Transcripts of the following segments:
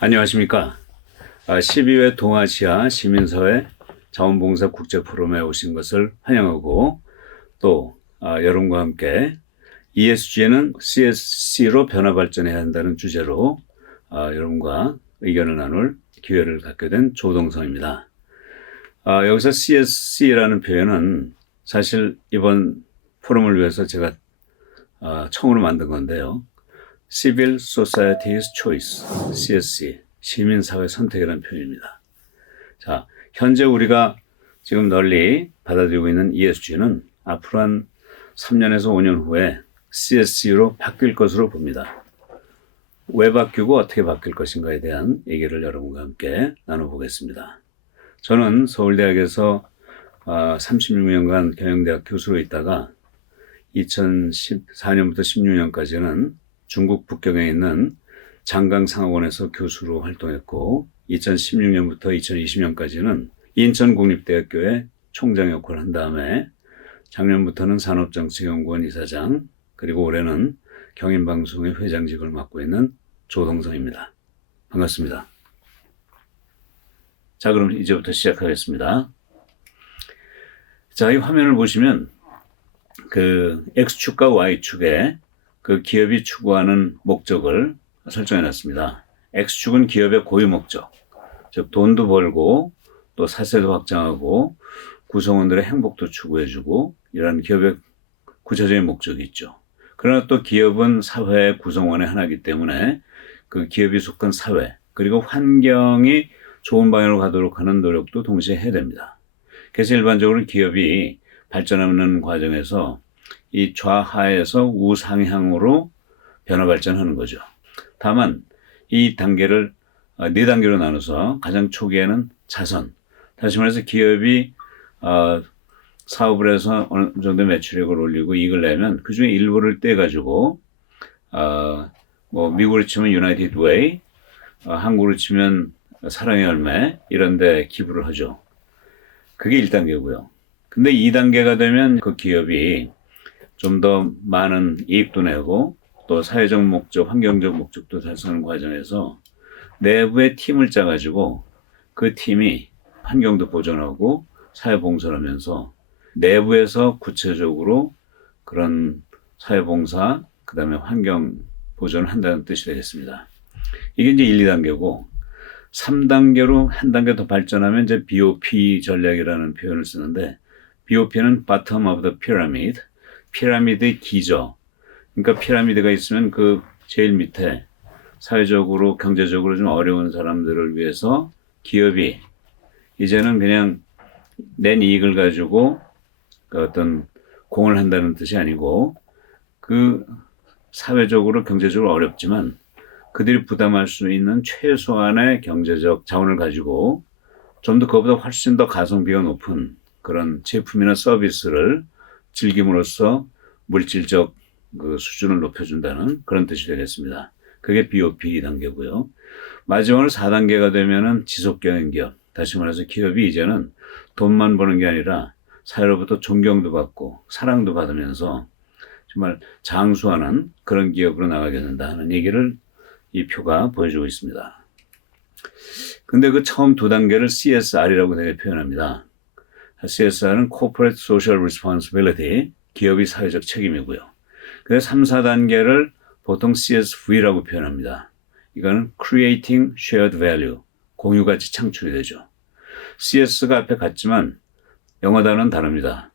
안녕하십니까. 12회 동아시아 시민사회 자원봉사 국제포럼에 오신 것을 환영하고 또 여러분과 함께 ESG는 CSC로 변화 발전해야 한다는 주제로 여러분과 의견을 나눌 기회를 갖게 된 조동성입니다. 여기서 CSC라는 표현은 사실 이번 포럼을 위해서 제가 처음으로 만든 건데요. Civil Society's Choice, CSC, 시민사회 선택이라는 표현입니다. 자, 현재 우리가 지금 널리 받아들이고 있는 ESG는 앞으로 한 3년에서 5년 후에 CSC로 바뀔 것으로 봅니다. 왜 바뀌고 어떻게 바뀔 것인가에 대한 얘기를 여러분과 함께 나눠보겠습니다. 저는 서울대학에서 36년간 경영대학 교수로 있다가 2014년부터 16년까지는 중국 북경에 있는 장강상학원에서 교수로 활동했고 2016년부터 2020년까지는 인천국립대학교의 총장 역할을 한 다음에 작년부터는 산업정책연구원 이사장 그리고 올해는 경인방송의 회장직을 맡고 있는 조동성입니다. 반갑습니다. 자, 그럼 이제부터 시작하겠습니다. 자, 이 화면을 보시면 그 X축과 Y축에 그 기업이 추구하는 목적을 설정해 놨습니다. X축은 기업의 고유 목적, 즉 돈도 벌고 또 사세도 확장하고 구성원들의 행복도 추구해주고 이런 기업의 구체적인 목적이 있죠. 그러나 또 기업은 사회의 구성원의 하나이기 때문에 그 기업이 속한 사회 그리고 환경이 좋은 방향으로 가도록 하는 노력도 동시에 해야 됩니다. 그래서 일반적으로 기업이 발전하는 과정에서 이 좌하에서 우상향으로 변화 발전하는 거죠. 다만 이 단계를 네 단계로 나눠서 가장 초기에는 자선, 다시 말해서 기업이 사업을 해서 어느 정도 매출액을 올리고 이익을 내면 그 중에 일부를 떼가지고 뭐 미국으로 치면 유나이티드 웨이, 한국으로 치면 사랑의 열매 이런 데 기부를 하죠. 그게 1단계고요. 근데 2단계가 되면 그 기업이 좀 더 많은 이익도 내고 또 사회적 목적, 환경적 목적도 달성하는 과정에서 내부의 팀을 짜가지고 그 팀이 환경도 보존하고 사회봉사를 하면서 내부에서 구체적으로 그런 사회봉사, 그 다음에 환경 보존을 한다는 뜻이 되겠습니다. 이게 이제 1, 2단계고 3단계로 한 단계 더 발전하면 이제 BOP 전략이라는 표현을 쓰는데 BOP는 Bottom of the Pyramid, 피라미드의 기저. 그러니까 피라미드가 있으면 그 제일 밑에 사회적으로 경제적으로 좀 어려운 사람들을 위해서 기업이 이제는 그냥 낸 이익을 가지고 그 어떤 공을 한다는 뜻이 아니고 그 사회적으로 경제적으로 어렵지만 그들이 부담할 수 있는 최소한의 경제적 자원을 가지고 좀 더 그보다 훨씬 더 가성비가 높은 그런 제품이나 서비스를 즐김으로써 물질적 그 수준을 높여준다는 그런 뜻이 되겠습니다. 그게 BOP 단계고요. 마지막으로 4단계가 되면은 지속경영기업. 다시 말해서 기업이 이제는 돈만 버는 게 아니라 사회로부터 존경도 받고 사랑도 받으면서 정말 장수하는 그런 기업으로 나가게 된다는 얘기를 이 표가 보여주고 있습니다. 근데 그 처음 2단계를 CSR이라고 되게 표현합니다. CSR은 Corporate Social Responsibility, 기업의 사회적 책임이고요. 그래서 3, 4단계를 보통 CSV라고 표현합니다. 이거는 Creating Shared Value, 공유가치 창출이 되죠. CS가 앞에 같지만 영어 단어는 다릅니다.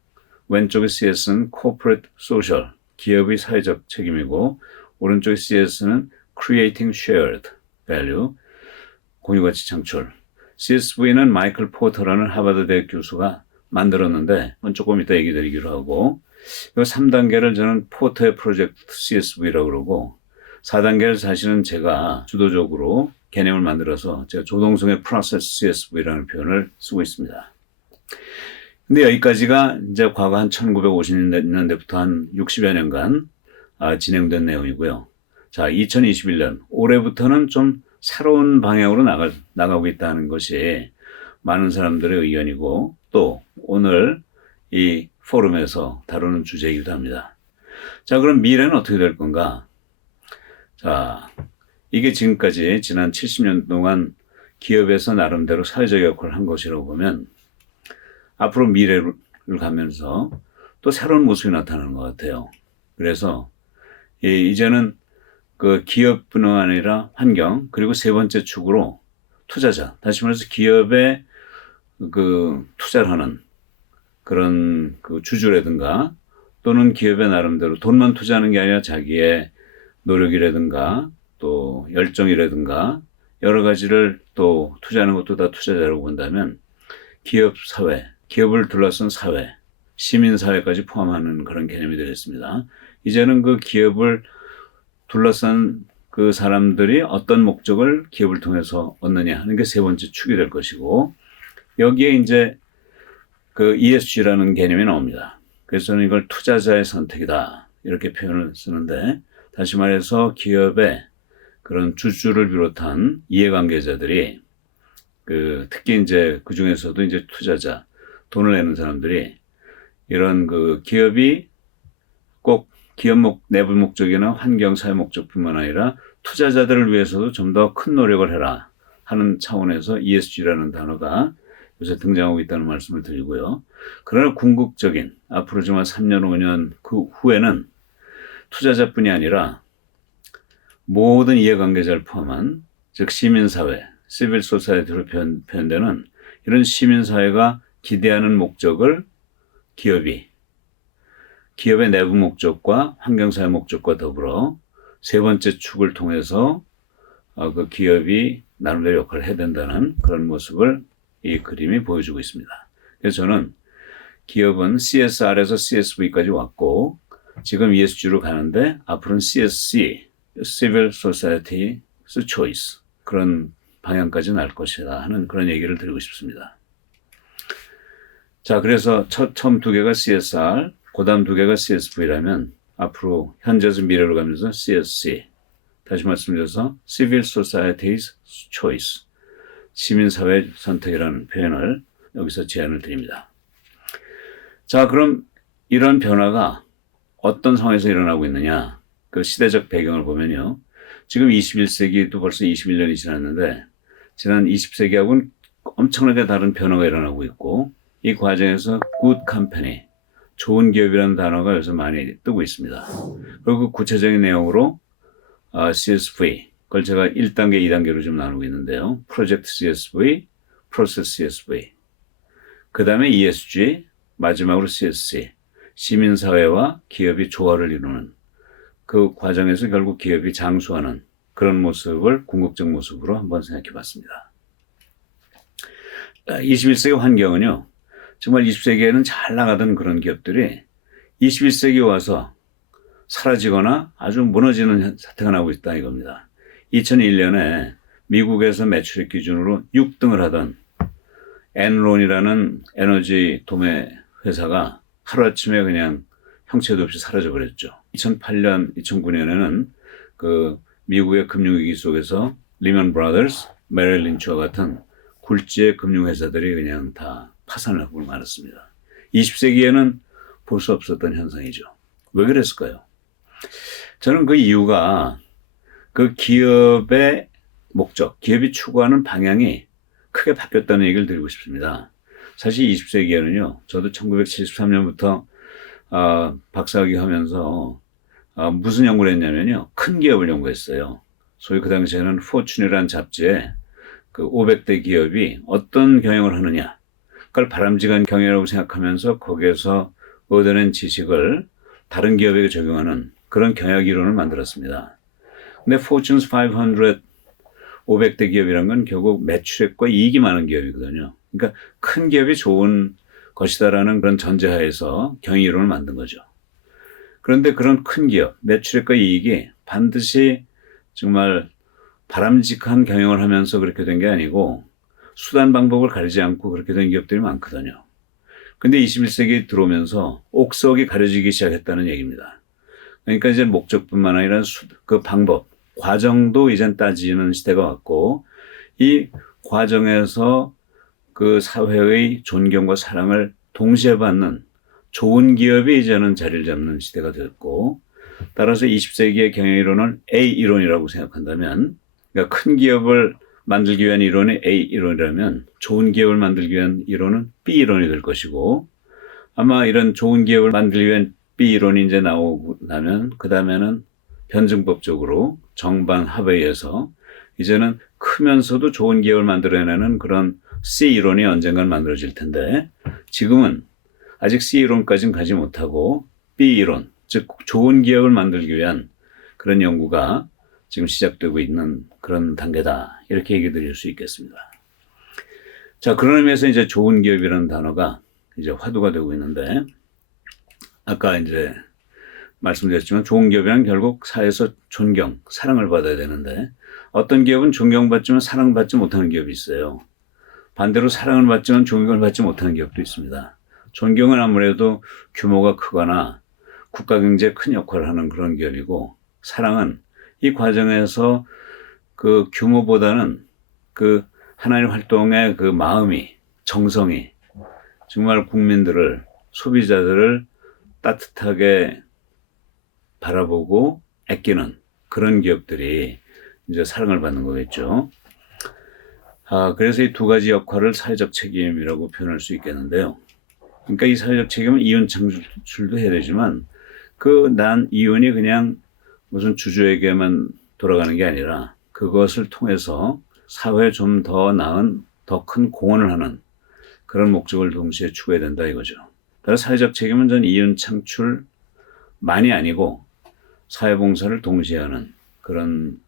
왼쪽의 CS는 Corporate Social, 기업의 사회적 책임이고 오른쪽의 CS는 Creating Shared Value, 공유가치 창출. CSV는 마이클 포터라는 하버드 대학 교수가 만들었는데 조금 이따 얘기 드리기로 하고 이 3단계를 저는 포터의 프로젝트 CSV라고 그러고 4단계를 사실은 제가 주도적으로 개념을 만들어서 제가 조동성의 프로세스 CSV라는 표현을 쓰고 있습니다. 근데 여기까지가 이제 과거 한 1950년대부터 한 60여 년간 진행된 내용이고요. 자, 2021년 올해부터는 좀 새로운 방향으로 나가고 있다는 것이 많은 사람들의 의견이고 또 오늘 이 포럼에서 다루는 주제이기도 합니다. 자, 그럼 미래는 어떻게 될 건가? 자, 이게 지금까지 지난 70년 동안 기업에서 나름대로 사회적 역할을 한 것이라고 보면 앞으로 미래를 가면서 또 새로운 모습이 나타나는 것 같아요. 그래서 이제는 그 기업뿐만 아니라 환경, 그리고 세 번째 축으로 투자자, 다시 말해서 기업에 그 투자를 하는 그런 그 주주라든가 또는 기업의 나름대로 돈만 투자하는 게 아니라 자기의 노력이라든가 또 열정이라든가 여러 가지를 또 투자하는 것도 다 투자자라고 본다면 기업 사회, 기업을 둘러싼 사회, 시민 사회까지 포함하는 그런 개념이 되겠습니다. 이제는 그 기업을 둘러싼 그 사람들이 어떤 목적을 기업을 통해서 얻느냐 하는 게 세 번째 축이 될 것이고, 여기에 이제 그 ESG라는 개념이 나옵니다. 그래서 저는 이걸 투자자의 선택이다 이렇게 표현을 쓰는데, 다시 말해서 기업의 그런 주주를 비롯한 이해관계자들이 특히 이제 그 중에서도 이제 투자자, 돈을 내는 사람들이 이런 그 기업이 꼭 기업 내부 목적이나 환경 사회 목적뿐만 아니라 투자자들을 위해서도 좀 더 큰 노력을 해라 하는 차원에서 ESG라는 단어가 요새 등장하고 있다는 말씀을 드리고요. 그러나 궁극적인 앞으로 정말 3년, 5년 그 후에는 투자자뿐이 아니라 모든 이해관계자를 포함한 즉 시민사회, 시빌 소사이티로 표현되는 이런 시민사회가 기대하는 목적을 기업의 내부 목적과 환경사회 목적과 더불어 세 번째 축을 통해서 그 기업이 나름대로 역할을 해야 된다는 그런 모습을 이 그림이 보여주고 있습니다. 그래서 저는 기업은 CSR에서 CSV까지 왔고 지금 ESG로 가는데 앞으로는 CSC, Civil Society Choice 그런 방향까지 날 것이다 하는 그런 얘기를 드리고 싶습니다. 자, 그래서 처음 두 개가 CSR, 그 다음 두 개가 CSV라면 앞으로 현재에서 미래로 가면서 CSC, 다시 말씀드려서 Civil Society's Choice, 시민사회 선택이라는 표현을 여기서 제안을 드립니다. 자, 그럼 이런 변화가 어떤 상황에서 일어나고 있느냐, 그 시대적 배경을 보면요. 지금 21세기도 벌써 21년이 지났는데 지난 20세기하고는 엄청나게 다른 변화가 일어나고 있고 이 과정에서 good company, 좋은 기업이라는 단어가 요새 많이 뜨고 있습니다. 그리고 그 구체적인 내용으로 CSV, 그걸 제가 1단계, 2단계로 좀 나누고 있는데요. 프로젝트 CSV, 프로세스 CSV, 그 다음에 ESG, 마지막으로 CSC, 시민사회와 기업이 조화를 이루는 그 과정에서 결국 기업이 장수하는 그런 모습을 궁극적 모습으로 한번 생각해 봤습니다. 21세기 환경은요, 정말 20세기에는 잘 나가던 그런 기업들이 21세기 와서 사라지거나 아주 무너지는 사태가 나오고 있다 이겁니다. 2001년에 미국에서 매출액 기준으로 6등을 하던 엔론이라는 에너지 도매 회사가 하루아침에 그냥 형체도 없이 사라져버렸죠. 2008년, 2009년에는 그 미국의 금융위기 속에서 리먼 브라더스, 메릴 린치와 같은 굴지의 금융회사들이 그냥 다 파산을 하고 말았습니다. 20세기에는 볼 수 없었던 현상이죠. 왜 그랬을까요? 저는 그 이유가 그 기업의 목적, 기업이 추구하는 방향이 크게 바뀌었다는 얘기를 드리고 싶습니다. 사실 20세기에는요, 저도 1973년부터 박사학위 하면서 무슨 연구를 했냐면요, 큰 기업을 연구했어요. 소위 그 당시에는 포춘이라는 잡지에 그 500대 기업이 어떤 경영을 하느냐, 그걸 바람직한 경영이라고 생각하면서 거기에서 얻어낸 지식을 다른 기업에게 적용하는 그런 경영 이론을 만들었습니다. 근데 Fortune's 500 500대 기업이란 건 결국 매출액과 이익이 많은 기업이거든요. 그러니까 큰 기업이 좋은 것이다라는 그런 전제하에서 경영 이론을 만든 거죠. 그런데 그런 큰 기업, 매출액과 이익이 반드시 정말 바람직한 경영을 하면서 그렇게 된 게 아니고 수단 방법을 가리지 않고 그렇게 된 기업들이 많거든요. 근데 21세기에 들어오면서 옥석이 가려지기 시작했다는 얘기입니다. 그러니까 이제 목적뿐만 아니라 그 방법, 과정도 이젠 따지는 시대가 왔고 이 과정에서 그 사회의 존경과 사랑을 동시에 받는 좋은 기업이 이제는 자리를 잡는 시대가 됐고 따라서 20세기의 경영이론을 A 이론이라고 생각한다면 그러니까 큰 기업을 만들기 위한 이론이 A 이론이라면 좋은 기업을 만들기 위한 이론은 B 이론이 될 것이고, 아마 이런 좋은 기업을 만들기 위한 B 이론이 이제 나오고 나면 그 다음에는 변증법적으로 정반합의해서 이제는 크면서도 좋은 기업을 만들어내는 그런 C 이론이 언젠간 만들어질 텐데, 지금은 아직 C 이론까지는 가지 못하고 B 이론, 즉 좋은 기업을 만들기 위한 그런 연구가 지금 시작되고 있는 그런 단계다, 이렇게 얘기 드릴 수 있겠습니다. 자, 그런 의미에서 이제 좋은 기업이라는 단어가 이제 화두가 되고 있는데, 아까 이제 말씀드렸지만 좋은 기업이란 결국 사회에서 존경, 사랑을 받아야 되는데, 어떤 기업은 존경받지만 사랑받지 못하는 기업이 있어요. 반대로 사랑을 받지만 존경을 받지 못하는 기업도 있습니다. 존경은 아무래도 규모가 크거나 국가 경제에 큰 역할을 하는 그런 기업이고, 사랑은 이 과정에서 그 규모보다는 그 하나의 활동의 그 마음이, 정성이 정말 국민들을, 소비자들을 따뜻하게 바라보고 아끼는 그런 기업들이 이제 사랑을 받는 거겠죠. 그래서 이 두 가지 역할을 사회적 책임이라고 표현할 수 있겠는데요. 그러니까 이 사회적 책임은 이윤 창출도 해야 되지만, 난 이윤이 그냥 무슨 주주에게만 돌아가는 게 아니라 그것을 통해서 사회에 좀 더 나은, 더 큰 공헌을 하는 그런 목적을 동시에 추구해야 된다 이거죠. 따라서 사회적 책임은 전 이윤 창출만이 아니고 사회봉사를 동시에 하는 그런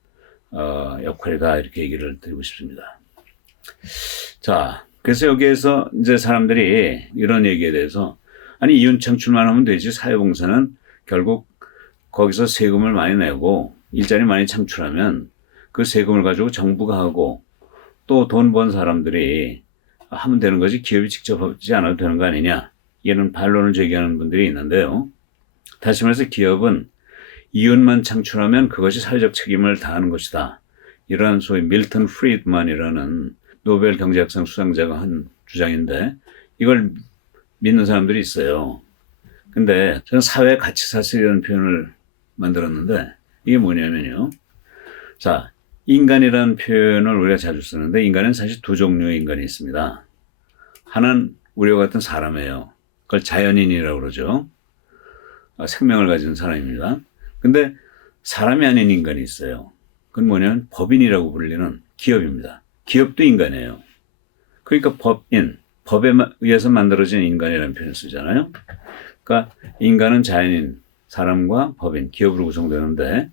역할이다, 이렇게 얘기를 드리고 싶습니다. 자, 그래서 여기에서 이제 사람들이 이런 얘기에 대해서, 아니 이윤 창출만 하면 되지, 사회봉사는 결국 거기서 세금을 많이 내고 일자리 많이 창출하면 그 세금을 가지고 정부가 하고 또 돈 번 사람들이 하면 되는 거지, 기업이 직접 하지 않아도 되는 거 아니냐, 이런 반론을 제기하는 분들이 있는데요. 다시 말해서 기업은 이윤만 창출하면 그것이 사회적 책임을 다하는 것이다, 이런 소위 밀턴 프리드만이라는 노벨 경제학상 수상자가 한 주장인데, 이걸 믿는 사람들이 있어요. 근데 저는 사회 가치사슬이라는 표현을 만들었는데, 이게 뭐냐면요. 자, 인간이라는 표현을 우리가 자주 쓰는데, 인간은 사실 두 종류의 인간이 있습니다. 하나는 우리와 같은 사람이에요. 그걸 자연인이라고 그러죠. 생명을 가진 사람입니다. 근데 사람이 아닌 인간이 있어요. 그건 뭐냐면 법인이라고 불리는 기업입니다. 기업도 인간이에요. 그러니까 법인, 법에 의해서 만들어진 인간이라는 표현을 쓰잖아요. 그러니까 인간은 자연인, 사람과 법인, 기업으로 구성되는데,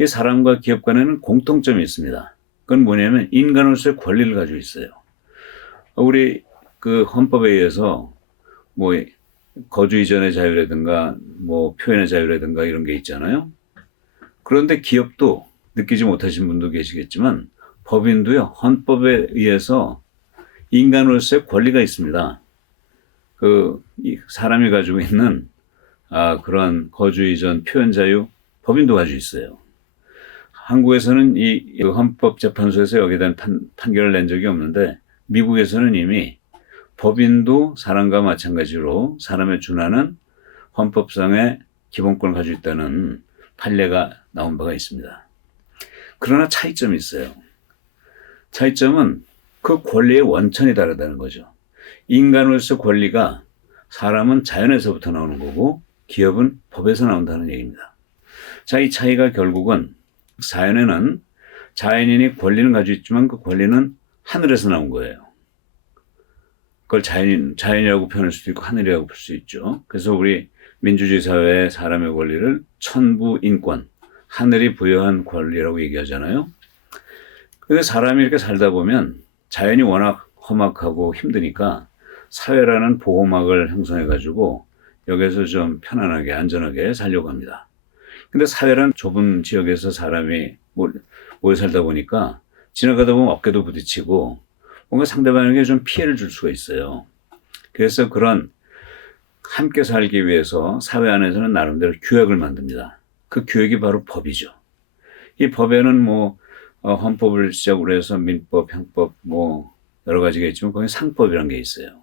이 사람과 기업 간에는 공통점이 있습니다. 그건 뭐냐면 인간으로서의 권리를 가지고 있어요. 우리 그 헌법에 의해서 뭐 거주 이전의 자유라든가 뭐 표현의 자유라든가 이런 게 있잖아요. 그런데 기업도, 느끼지 못하신 분도 계시겠지만 법인도요, 헌법에 의해서 인간으로서의 권리가 있습니다. 이 사람이 가지고 있는 그런 거주 이전 표현 자유, 법인도 가지고 있어요. 한국에서는 이 헌법재판소에서 여기에 대한 판결을 낸 적이 없는데, 미국에서는 이미 법인도 사람과 마찬가지로 사람에 준하는 헌법상의 기본권을 가지고 있다는 판례가 나온 바가 있습니다. 그러나 차이점이 있어요. 차이점은 그 권리의 원천이 다르다는 거죠. 인간으로서 권리가, 사람은 자연에서부터 나오는 거고 기업은 법에서 나온다는 얘기입니다. 자, 이 차이가 결국은 자연에는 자연인이 권리는 가지고 있지만 그 권리는 하늘에서 나온 거예요. 그걸 자연이라고 표현할 수도 있고 하늘이라고 볼 수 있죠. 그래서 우리 민주주의 사회의 사람의 권리를 천부인권, 하늘이 부여한 권리라고 얘기하잖아요. 근데 사람이 이렇게 살다 보면 자연이 워낙 험악하고 힘드니까 사회라는 보호막을 형성해가지고 여기서 좀 편안하게, 안전하게 살려고 합니다. 근데 사회란 좁은 지역에서 사람이 모여 살다 보니까 지나가다 보면 어깨도 부딪히고 뭔가 상대방에게 좀 피해를 줄 수가 있어요. 그래서 그런 함께 살기 위해서 사회 안에서는 나름대로 규약을 만듭니다. 그 규약이 바로 법이죠. 이 법에는 헌법을 시작으로 해서 민법, 형법 여러 가지가 있지만 거기 상법이라는 게 있어요.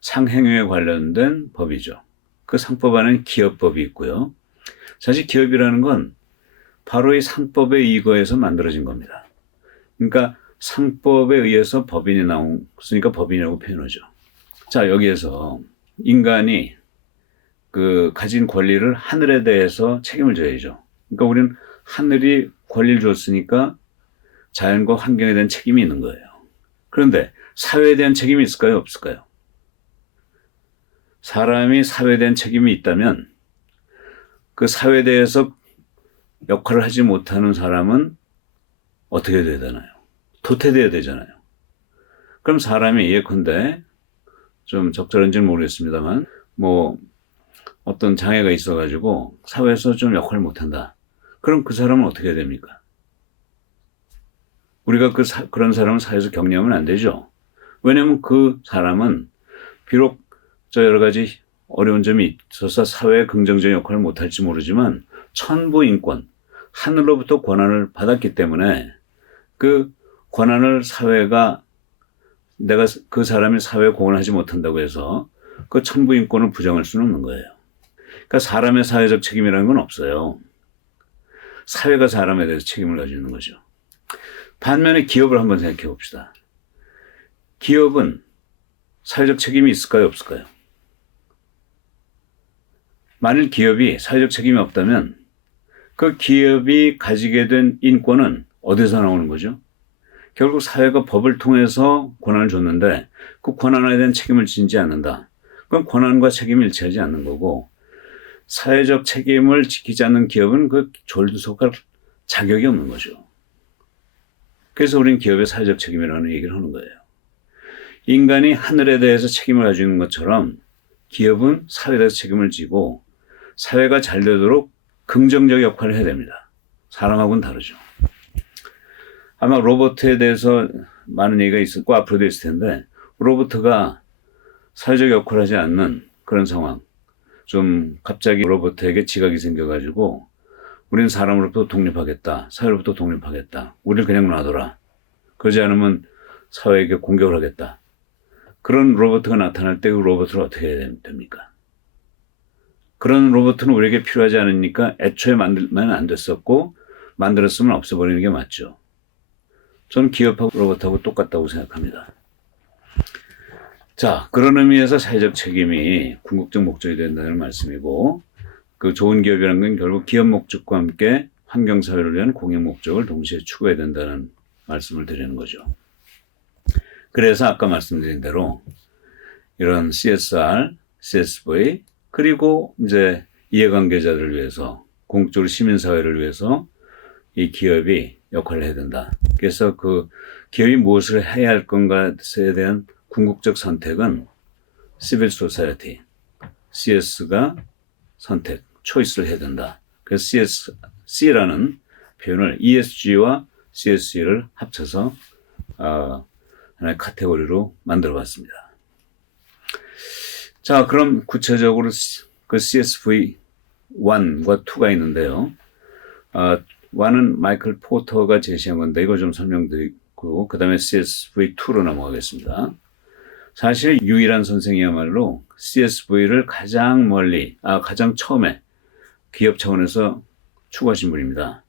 상행위에 관련된 법이죠. 그 상법 안에는 기업법이 있고요. 사실 기업이라는 건 바로 이 상법에 의거해서 만들어진 겁니다. 그러니까 상법에 의해서 법인이 나왔으니까 법인이라고 표현하죠. 자, 여기에서 인간이 그 가진 권리를 하늘에 대해서 책임을 져야죠. 그러니까 우리는 하늘이 권리를 줬으니까 자연과 환경에 대한 책임이 있는 거예요. 그런데 사회에 대한 책임이 있을까요? 없을까요? 사람이 사회에 대한 책임이 있다면 그 사회에 대해서 역할을 하지 못하는 사람은 어떻게 돼야 되나요? 도태돼야 되잖아요. 그럼 사람이 예컨대 좀 적절한지는 모르겠습니다만 뭐 어떤 장애가 있어가지고 사회에서 좀 역할을 못한다. 그럼 그 사람은 어떻게 해야 됩니까? 우리가 그런 사람을 사회에서 격려하면 안 되죠. 왜냐하면 그 사람은 비록 저 여러 가지 어려운 점이 있어서 사회에 긍정적인 역할을 못할지 모르지만 천부 인권, 하늘로부터 권한을 받았기 때문에 그 권한을 사회가 내가 그 사람이 사회에 공헌하지 못한다고 해서 그 천부 인권을 부정할 수는 없는 거예요. 그러니까 사람의 사회적 책임이라는 건 없어요. 사회가 사람에 대해서 책임을 가지고 있는 거죠. 반면에 기업을 한번 생각해 봅시다. 기업은 사회적 책임이 있을까요? 없을까요? 만일 기업이 사회적 책임이 없다면 그 기업이 가지게 된 인권은 어디서 나오는 거죠? 결국 사회가 법을 통해서 권한을 줬는데 그 권한에 대한 책임을 지지 않는다. 그럼 권한과 책임이 일치하지 않는 거고 사회적 책임을 지키지 않는 기업은 그 졸두속할 자격이 없는 거죠. 그래서 우리는 기업의 사회적 책임이라는 얘기를 하는 거예요. 인간이 하늘에 대해서 책임을 가지고 있는 것처럼 기업은 사회에 대해서 책임을 지고 사회가 잘 되도록 긍정적 역할을 해야 됩니다. 사람하고는 다르죠. 아마 로봇에 대해서 많은 얘기가 있었고 앞으로도 있을 텐데 로봇가 사회적 역할을 하지 않는 그런 상황. 좀 갑자기 로봇에게 지각이 생겨가지고 우리는 사람으로부터 독립하겠다. 사회로부터 독립하겠다. 우리를 그냥 놔둬라. 그러지 않으면 사회에게 공격을 하겠다. 그런 로봇가 나타날 때 그 로봇을 어떻게 해야 됩니까? 그런 로봇은 우리에게 필요하지 않으니까 애초에 만들면 안 됐었고 만들었으면 없애버리는 게 맞죠. 저는 기업하고 로봇하고 똑같다고 생각합니다. 자, 그런 의미에서 사회적 책임이 궁극적 목적이 된다는 말씀이고 그 좋은 기업이라는 건 결국 기업 목적과 함께 환경사회를 위한 공익 목적을 동시에 추구해야 된다는 말씀을 드리는 거죠. 그래서 아까 말씀드린 대로 이런 CSR, CSV 그리고 이제 이해관계자들을 위해서 공적으로 시민사회를 위해서 이 기업이 역할을 해야 된다. 그래서 그 기업이 무엇을 해야 할 건가에 대한 궁극적 선택은 시빌 소사이어티, CS가 선택, 초이스를 해야 된다. 그래서 CSC라는 표현을 ESG와 CSC를 합쳐서 하나의 카테고리로 만들어 봤습니다. 자, 그럼 구체적으로 그 CSV1과 2가 있는데요. 1은 마이클 포터가 제시한 건데 이거 좀 설명드리고 그 다음에 CSV2로 넘어가겠습니다. 사실 유일한 선생이야말로 CSV를 가장 멀리, 가장 처음에 기업 차원에서 추구하신 분입니다.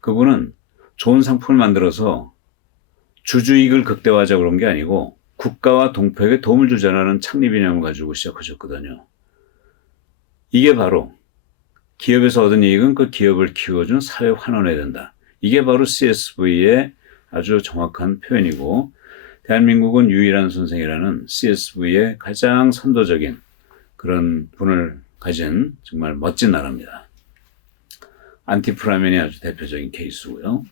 그분은 좋은 상품을 만들어서 주주이익을 극대화하자고 그런 게 아니고 국가와 동포에게 도움을 주자라는 창립 이념을 가지고 시작하셨거든요. 이게 바로 기업에서 얻은 이익은 그 기업을 키워준 사회 환원해야 된다. 이게 바로 CSV의 아주 정확한 표현이고 대한민국은 유일한 선생이라는 CSV의 가장 선도적인 그런 분을 가진 정말 멋진 나라입니다. 안티프라멘이 아주 대표적인 케이스고요.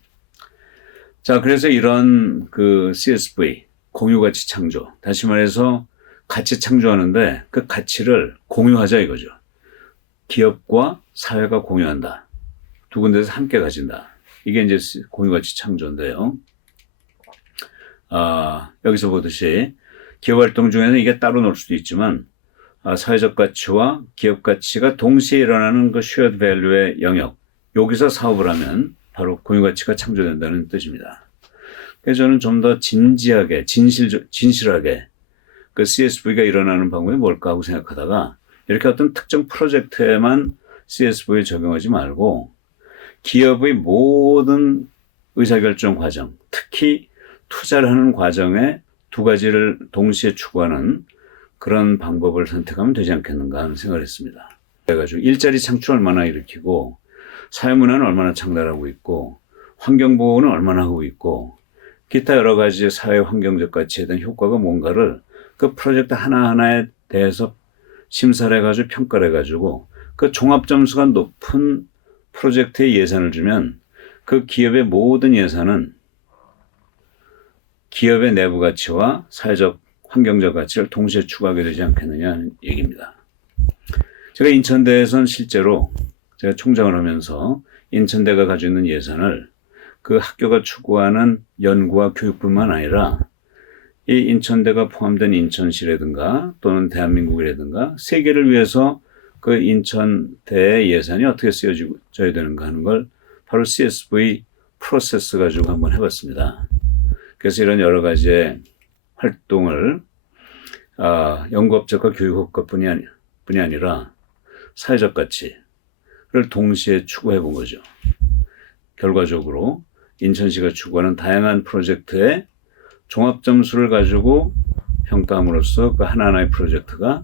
자, 그래서 이런 그 CSV, 공유가치 창조. 다시 말해서 가치 창조하는데 그 가치를 공유하자 이거죠. 기업과 사회가 공유한다. 두 군데서 함께 가진다. 이게 이제 공유가치 창조인데요. 여기서 보듯이 기업 활동 중에는 이게 따로 놀 수도 있지만 사회적 가치와 기업 가치가 동시에 일어나는 그 shared value의 영역. 여기서 사업을 하면 바로 공유가치가 창조된다는 뜻입니다. 그래서 저는 좀 더 진지하게, 진실하게 그 CSV가 일어나는 방법이 뭘까 하고 생각하다가 이렇게 어떤 특정 프로젝트에만 CSV 적용하지 말고 기업의 모든 의사결정 과정, 특히 투자를 하는 과정에 두 가지를 동시에 추구하는 그런 방법을 선택하면 되지 않겠는가 하는 생각을 했습니다. 그래가지고 일자리 창출 얼마나 일으키고 사회문화는 얼마나 창달하고 있고 환경보호는 얼마나 하고 있고 기타 여러 가지 사회 환경적 가치에 대한 효과가 뭔가를 그 프로젝트 하나하나에 대해서 심사를 해가지고 평가를 해가지고 그 종합점수가 높은 프로젝트에 예산을 주면 그 기업의 모든 예산은 기업의 내부 가치와 사회적 환경적 가치를 동시에 추구하게 되지 않겠느냐 하는 얘기입니다. 제가 인천대에선 실제로 제가 총장을 하면서 인천대가 가지고 있는 예산을 그 학교가 추구하는 연구와 교육뿐만 아니라 이 인천대가 포함된 인천시라든가 또는 대한민국이라든가 세계를 위해서 그 인천대의 예산이 어떻게 쓰여져야 되는가 하는 걸 바로 CSV 프로세스 가지고 한번 해봤습니다. 그래서 이런 여러 가지의 활동을 연구업적과 교육업적뿐이 아니라 사회적 가치를 동시에 추구해 본 거죠. 결과적으로 인천시가 추구하는 다양한 프로젝트의 종합점수를 가지고 평가함으로써 그 하나하나의 프로젝트가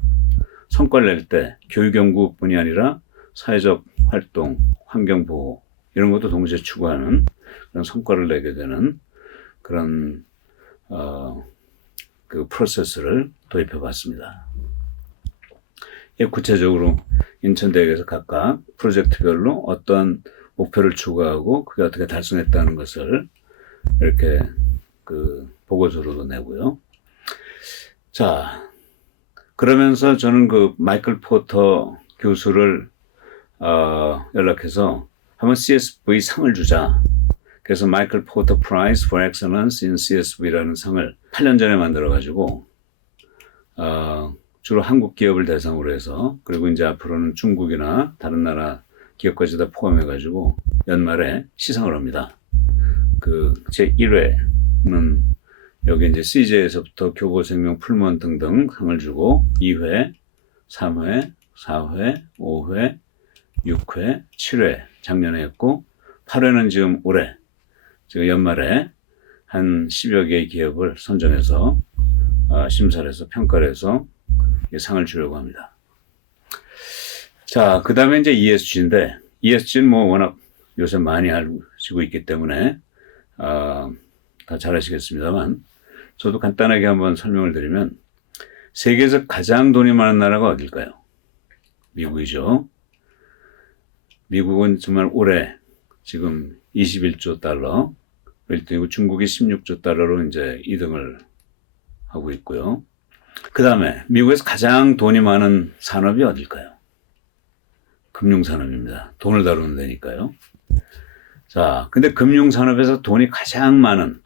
성과를 낼 때 교육연구뿐이 아니라 사회적 활동, 환경보호 이런 것도 동시에 추구하는 그런 성과를 내게 되는 그런 그 프로세스를 도입해 봤습니다. 구체적으로 인천대학에서 각각 프로젝트별로 어떤 목표를 추구하고 그게 어떻게 달성했다는 것을 이렇게 그 보고서로도 내고요. 자, 그러면서 저는 그 마이클 포터 교수를 연락해서 한번 CSV 상을 주자. 그래서 마이클 포터 프라이즈 for Excellence in CSV라는 상을 8년 전에 만들어가지고 주로 한국 기업을 대상으로 해서 그리고 이제 앞으로는 중국이나 다른 나라 기업까지 다 포함해가지고 연말에 시상을 합니다. 그 제 1회는 여기 이제 CJ에서부터 교보생명 풀무원 등등 상을 주고 2회, 3회, 4회, 5회, 6회, 7회 작년에 했고 8회는 지금 올해 지금 연말에 한 10여 개의 기업을 선정해서 심사를 해서 평가를 해서 상을 주려고 합니다. 자, 그 다음에 이제 ESG인데 ESG는 뭐 워낙 요새 많이 알고 있기 때문에 다 잘 아시겠습니다만 저도 간단하게 한번 설명을 드리면 세계에서 가장 돈이 많은 나라가 어딜까요? 미국이죠. 미국은 정말 올해 지금 21조 달러 1등이고 중국이 16조 달러로 이제 2등을 하고 있고요. 그 다음에 미국에서 가장 돈이 많은 산업이 어딜까요? 금융산업입니다. 돈을 다루는 데니까요. 자, 근데 금융산업에서 돈이 가장 많은,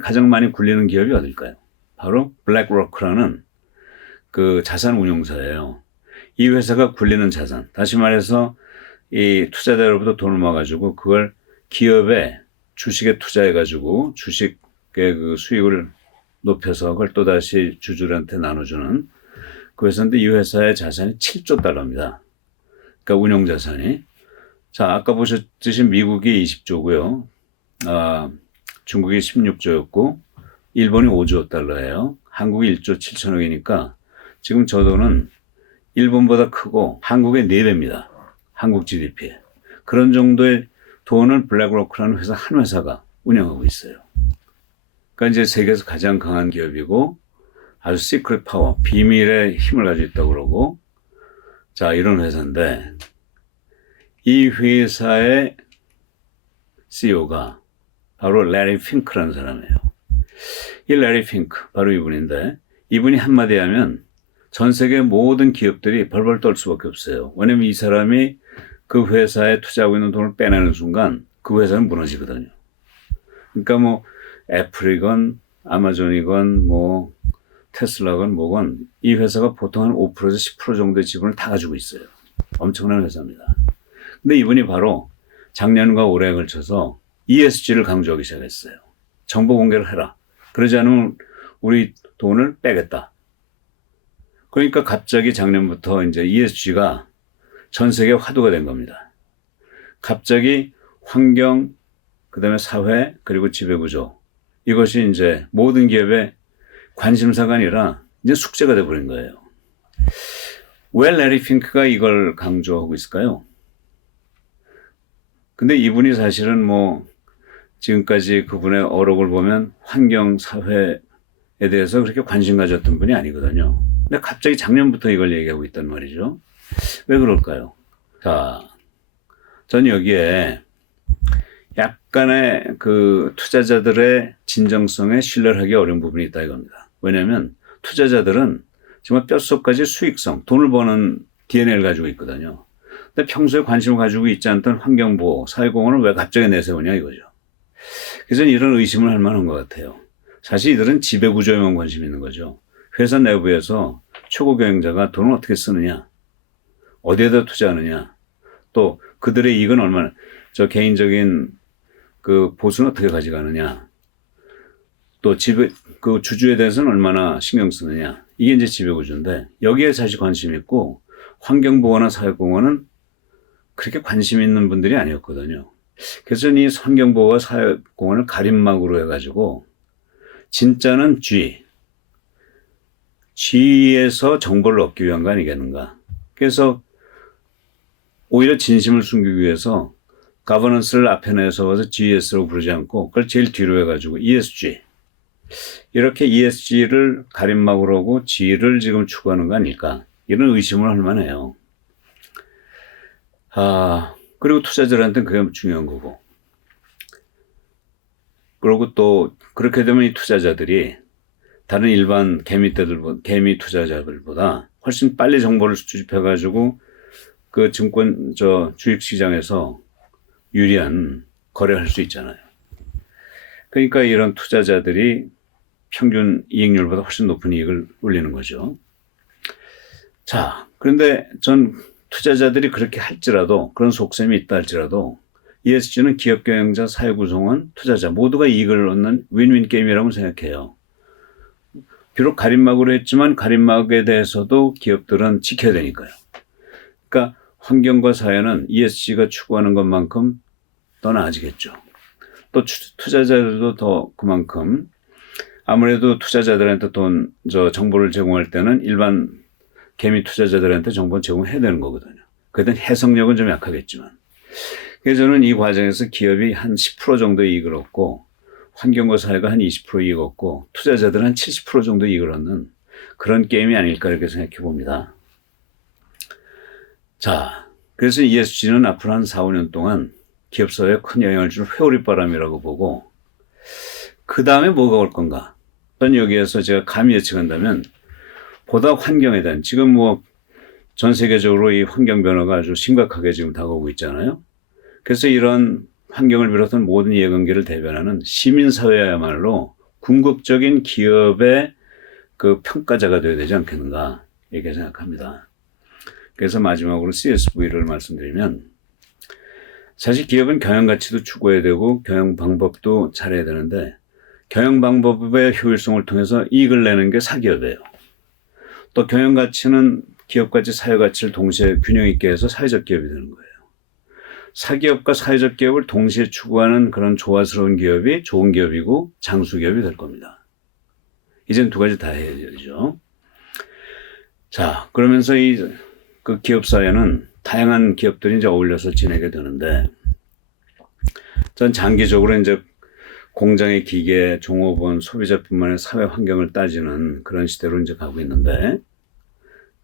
가장 많이 굴리는 기업이 어딜까요? 바로 블랙로크라는 그 자산 운용사예요. 이 회사가 굴리는 자산, 다시 말해서 이 투자자로부터 돈을 모아가지고 그걸 기업의 주식에 투자해가지고 주식의 그 수익을 높여서 그걸 또다시 주주들한테 나눠주는 그 회사인데 이 회사의 자산이 7조 달러입니다. 그러니까 운용 자산이. 자, 아까 보셨듯이 미국이 20조고요. 중국이 16조였고 일본이 5조 달러예요. 한국이 1조 7천억이니까 지금 저 돈은 일본보다 크고 한국의 4배입니다. 한국 GDP에. 그런 정도의 돈을 블랙로크라는 회사 한 회사가 운영하고 있어요. 그러니까 이제 세계에서 가장 강한 기업이고 아주 시크릿 파워, 비밀의 힘을 가지고 있다고 그러고 자, 이런 회사인데 이 회사의 CEO가 바로 레리 핑크라는 사람이에요. 이 레리 핑크, 바로 이분인데 이분이 한마디 하면 전 세계 모든 기업들이 벌벌 떨 수밖에 없어요. 왜냐면 이 사람이 그 회사에 투자하고 있는 돈을 빼내는 순간 그 회사는 무너지거든요. 그러니까 뭐 애플이건 아마존이건 뭐 테슬라건 뭐건 이 회사가 보통 한 5%에서 10% 정도의 지분을 다 가지고 있어요. 엄청난 회사입니다. 근데 이분이 바로 작년과 올해에 걸쳐서 ESG를 강조하기 시작했어요. 정보 공개를 해라. 그러지 않으면 우리 돈을 빼겠다. 그러니까 갑자기 작년부터 이제 ESG가 전 세계 화두가 된 겁니다. 갑자기 환경, 그 다음에 사회, 그리고 지배구조, 이것이 이제 모든 기업의 관심사가 아니라 이제 숙제가 돼버린 거예요. 왜 레리 핑크가 이걸 강조하고 있을까요? 근데 이분이 사실은 뭐 지금까지 그분의 어록을 보면 환경 사회에 대해서 그렇게 관심 가졌던 분이 아니거든요. 근데 갑자기 작년부터 이걸 얘기하고 있단 말이죠. 왜 그럴까요? 자, 전 여기에 약간의 그 투자자들의 진정성에 신뢰를 하기 어려운 부분이 있다 이겁니다. 왜냐하면 투자자들은 정말 뼛속까지 수익성, 돈을 버는 DNA를 가지고 있거든요. 근데 평소에 관심을 가지고 있지 않던 환경보호, 사회공헌을 왜 갑자기 내세우냐 이거죠. 그래서 이런 의심을 할 만한 것 같아요. 사실 이들은 지배구조에만 관심이 있는 거죠. 회사 내부에서 최고 경영자가 돈을 어떻게 쓰느냐, 어디에다 투자하느냐, 또 그들의 이익은 얼마나, 저 개인적인 그 보수는 어떻게 가져가느냐, 또 그 주주에 대해서는 얼마나 신경 쓰느냐, 이게 이제 지배구조인데 여기에 사실 관심이 있고 환경보호나 사회공헌은 그렇게 관심 있는 분들이 아니었거든요. 그래서 이 환경보호와 사회공헌을 가림막으로 해가지고 진짜는 G에서 정보를 얻기 위한 거 아니겠는가. 그래서 오히려 진심을 숨기기 위해서 가버넌스를 앞에 내서서 GS로 부르지 않고 그걸 제일 뒤로 해가지고 ESG. 이렇게 ESG를 가림막으로 하고 G를 지금 추구하는 거 아닐까. 이런 의심을 할 만해요. 그리고 투자자들한테는 그게 중요한 거고. 그리고 또 그렇게 되면 이 투자자들이 다른 일반 개미 투자자들보다 훨씬 빨리 정보를 수집해가지고 그 증권, 주식시장에서 유리한 거래를 할 수 있잖아요. 그러니까 이런 투자자들이 평균 이익률보다 훨씬 높은 이익을 올리는 거죠. 자, 그런데 전 투자자들이 그렇게 할지라도, 그런 속셈이 있다 할지라도 ESG는 기업 경영자, 사회 구성원, 투자자 모두가 이익을 얻는 윈윈 게임이라고 생각해요. 비록 가림막으로 했지만 가림막에 대해서도 기업들은 지켜야 되니까요. 그러니까 환경과 사회는 ESG가 추구하는 것만큼 더 나아지겠죠. 또 투자자들도 더 그만큼 아무래도 투자자들한테 정보를 제공할 때는 일반 개미 투자자들한테 정보를 제공해야 되는 거거든요. 그땐 해석력은 좀 약하겠지만. 그래서 저는 이 과정에서 기업이 한 10% 정도 이익을 얻고 환경과 사회가 한 20% 이익 얻고 투자자들은 한 70% 정도 이익을 얻는 그런 게임이 아닐까 이렇게 생각해 봅니다. 자, 그래서 ESG는 앞으로 한 4, 5년 동안 기업사회에 큰 영향을 줄 회오리바람이라고 보고 그 다음에 뭐가 올 건가? 전 여기에서 제가 감히 예측한다면 보다 환경에 대한 지금 뭐 전 세계적으로 이 환경 변화가 아주 심각하게 지금 다가오고 있잖아요. 그래서 이런 환경을 비롯한 모든 이해관계를 대변하는 시민사회야말로 궁극적인 기업의 그 평가자가 되어야 되지 않겠는가 이렇게 생각합니다. 그래서 마지막으로 CSV를 말씀드리면 사실 기업은 경영가치도 추구해야 되고 경영 방법도 잘해야 되는데 경영 방법의 효율성을 통해서 이익을 내는 게 사기업이에요. 또 경영가치는 기업가치, 사회가치를 동시에 균형 있게 해서 사회적 기업이 되는 거예요. 사기업과 사회적 기업을 동시에 추구하는 그런 조화스러운 기업이 좋은 기업이고 장수기업이 될 겁니다. 이젠 두 가지 다 해야 되죠. 자, 그러면서 그 기업 사회는 다양한 기업들이 이제 어울려서 지내게 되는데, 전 장기적으로 이제 공장의 기계, 종업원, 소비자뿐만 아니라 사회 환경을 따지는 그런 시대로 이제 가고 있는데,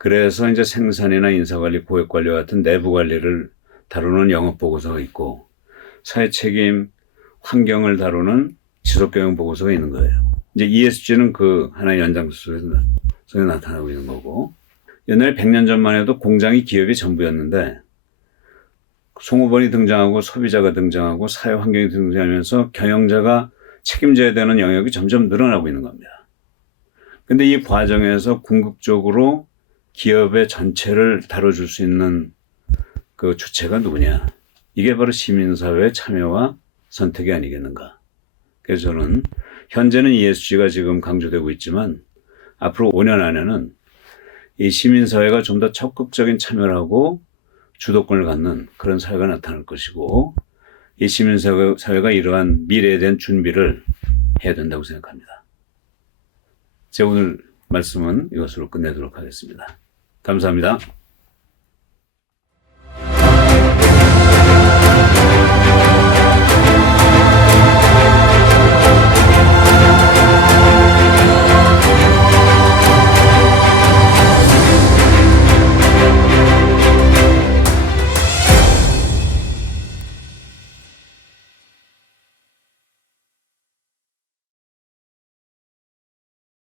그래서 이제 생산이나 인사관리, 고객관리 같은 내부 관리를 다루는 영업보고서가 있고, 사회 책임, 환경을 다루는 지속경영보고서가 있는 거예요. 이제 ESG는 그 하나의 연장선에서 나타나고 있는 거고, 옛날에 100년 전만 해도 공장이 기업이 전부였는데 송호번이 등장하고 소비자가 등장하고 사회 환경이 등장하면서 경영자가 책임져야 되는 영역이 점점 늘어나고 있는 겁니다. 그런데 이 과정에서 궁극적으로 기업의 전체를 다뤄줄 수 있는 그 주체가 누구냐. 이게 바로 시민사회의 참여와 선택이 아니겠는가. 그래서 저는 현재는 ESG가 지금 강조되고 있지만 앞으로 5년 안에는 이 시민사회가 좀 더 적극적인 참여를 하고 주도권을 갖는 그런 사회가 나타날 것이고 이 시민사회가 이러한 미래에 대한 준비를 해야 된다고 생각합니다. 제 오늘 말씀은 이것으로 끝내도록 하겠습니다. 감사합니다.